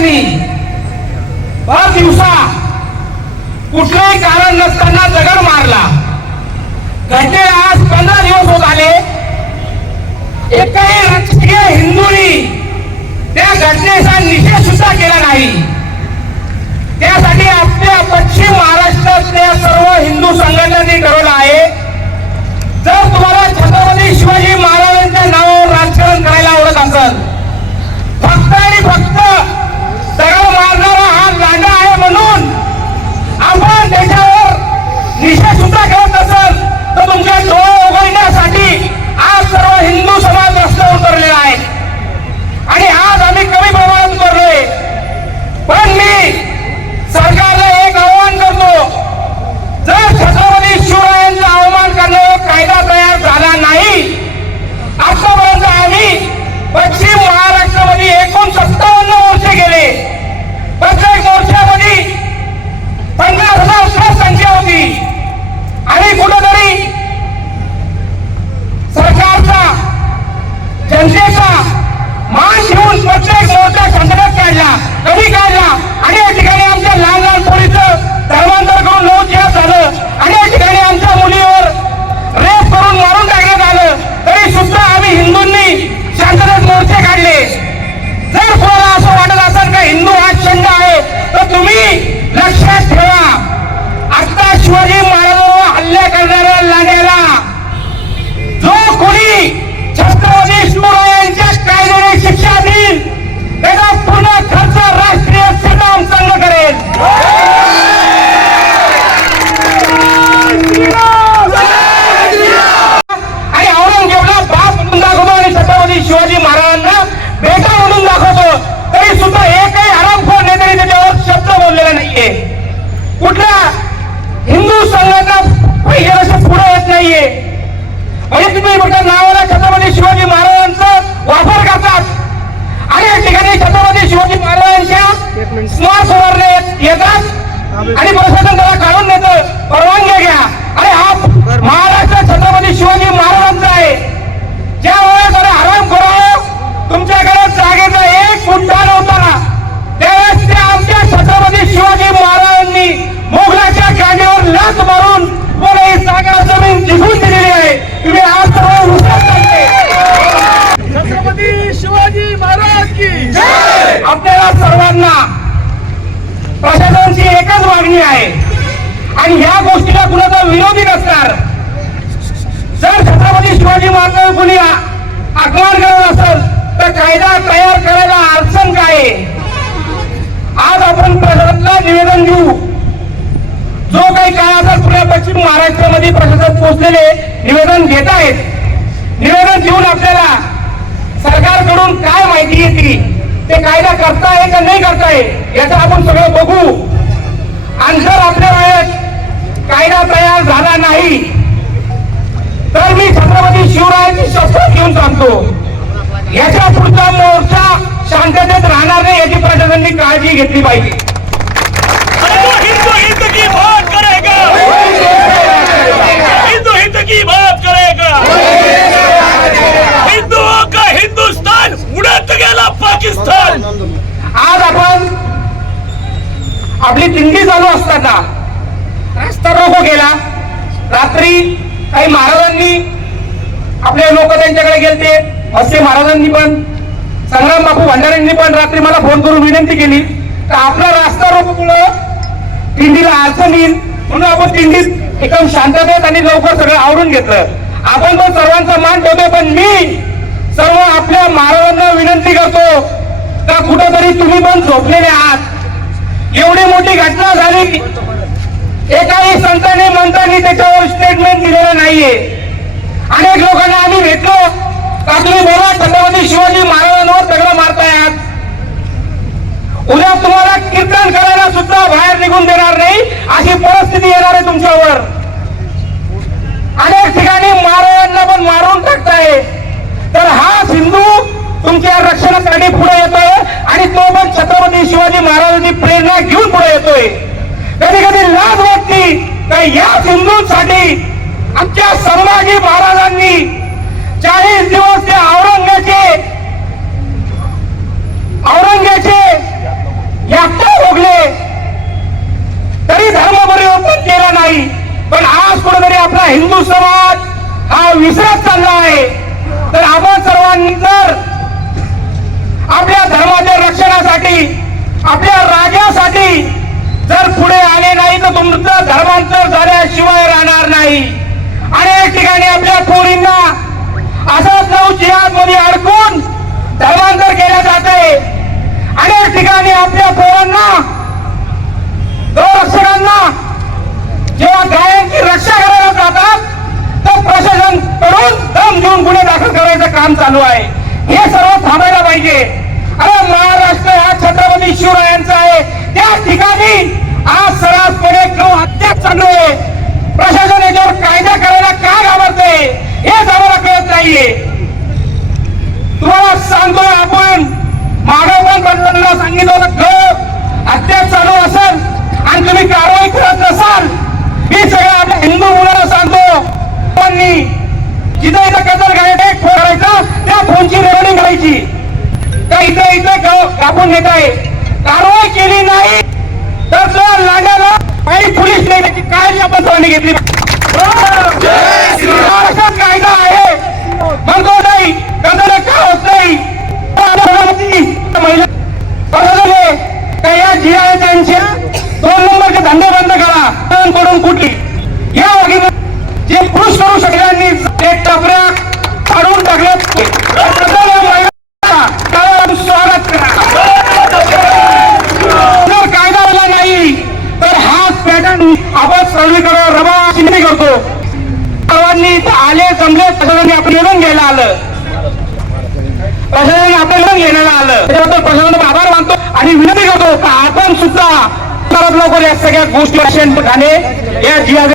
एका जियालेनी दिवसा कुठलंही कारण नसताना दगड मारला. घटने आज पंधरा दिवस होत आले. एकही राजकीय हिंदूंनी त्या घटनेचा निषेध सुद्धा केला नाही. त्यासाठी आपल्या पश्चिम महाराष्ट्रातल्या सर्व हिंदू संघटनांनी ठरवलं आहे. जर तुम्हाला छत्रपती शिवाजी महाराजांच्या नावावर राजकारण करायला आवडत असेल संघटना पहिल्यापासून पुढे येत नाहीये. म्हणजे तुम्ही फक्त नावाला छत्रपती शिवाजी महाराजांचा वापर करतात. अनेक ठिकाणी छत्रपती शिवाजी महाराजांच्या स्मारक सभारणे येतात. आणि प्रशासन त्याला गोष्टीला कुणाचा विरोधी नसणार. जर छत्रपती शिवाजी महाराज कुणी आ- आगमन करत असेल तर कायदा तयार करायला अडचण काय आज आपण प्रशासनाला निवेदन देऊ. जो काही काळ असेल पुण्या पश्चिम महाराष्ट्रामध्ये प्रशासन पोहोचलेले निवेदन घेत आहेत. निवेदन देऊन आपल्याला सरकारकडून काय माहिती येते ते कायदा करताय का नाही करताय याचं आपण सगळं बघू. आणि जर आपल्या वेळेत कायदा तयार झाला नाही तर मी छत्रपती शिवरायांची शस्त्र घेऊन सांगतो. याच्या पुढचा मोर्चा शांततेत राहणार नाही याची प्रशासनाने काळजी घेतली पाहिजे अरे वो हिंदू हिंद की बात करेगा हिंदू हिंद की बात करेगा हिंदुओं का हिंदुस्तान उडत गेला पाकिस्तान आज आपण आपली दिंडी चालू असताना रस्ता रोको केला रात्री काही महाराजांनी आपले लोक त्यांच्याकडे गेलते असे महाराजांनी पण संग्राम बापू भंडाऱ्यांनी पण रात्री मला फोन करून विनंती केली तर आपला रास्ता रोकोमुळं दिंडीला अडचण येईल म्हणून आपण दिंडीत एकदम शांततेत आणि लवकर सगळं आवरून घेतलं. आपण पण सर्वांचा मान ठेवतो पण मी सर्व आपल्या महाराजांना विनंती करतो का कुठंतरी तुम्ही पण झोपलेले आहात. एवढी मोठी घटना झाली एकाही संतांनी मंत्रांनी त्याच्यावर स्टेटमेंट दिलेलं नाहीये. अनेक लोकांना आम्ही भेटलो. का तुम्ही बोला छत्रपती शिवाजी महाराजांवर दगड मारतायत. उद्या तुम्हाला कीर्तन करायला सुद्धा बाहेर निघून देणार नाही अशी परिस्थिती येणार आहे तुमच्यावर. अनेक ठिकाणी महाराजांना पण मारून टाकताय. तर हा सिंधू तुमच्या रक्षणासाठी पुढे येतोय आणि तो पण छत्रपती शिवाजी महाराजांची प्रेरणा घेऊन पुढे येतोय. कधी कधी लाज वाटली तर या हिंदूंसाठी आमच्या संभाजी महाराजांनी चाळीस दिवस ते औरंगाचे औरंगाचे यात्रा भोगले. तरी धर्म परिवर्तन केला नाही पण आज कुठेतरी आपला हिंदू समाज हा विसरत चालला आहे. तर आपण सर्वांनी जर आपल्या धर्माच्या रक्षणासाठी आपल्या राजासाठी जर पुढे आले नाही तर तुमचं धर्मांतर झाल्याशिवाय राहणार नाही. अनेक ठिकाणी आपल्या पोरींना असंच नऊ जिहादमध्ये अडकून धर्मांतर केलं जात आहे. अनेक ठिकाणी आपल्या पोरांना गौरक्षकांना जेव्हा गायांची रक्षा करायला जातात तर प्रशासनकडून दम घेऊन गुन्हे दाखल करायचं काम चालू आहे. हे सर्व थांबायला पाहिजे. अरे महाराष्ट्र हा छत्रपती शिवरायांचा आहे. त्या ठिकाणी नऊ हत्या चालू आहे प्रशासन याच्यावर कायदा करायला का घाबरते हेच आम्हाला कळत नाहीये. तुम्हाला सांगतो आपण मागं पण प्रशासनाला सांगितलं होतं गौ हत्या चालू असेल आणि तुम्ही कारवाई करत नसाल मी सगळं आपल्या हिंदू मुलाला सांगतो. पण जिथं इथं कदर घालायचं एक फोन करायचा त्या फोनची रेकॉर्डिंग करायची. का इथं इथं कापून घेत आहे कारवाई केली नाही. तर त्या लांड्याला काही पोलीस नाही त्याची काळजी आपण सर्वांनी घेतली. कायदा आहे. म्हणतो नाही. घेण्याला आलं. त्याच्याबद्दल प्रशासनाचा आभार मानतो आणि विनंती करतो का आपण सुद्धा परत लवकर या सगळ्या गोष्टी अशा ठिकाणी या जिल्ह्यात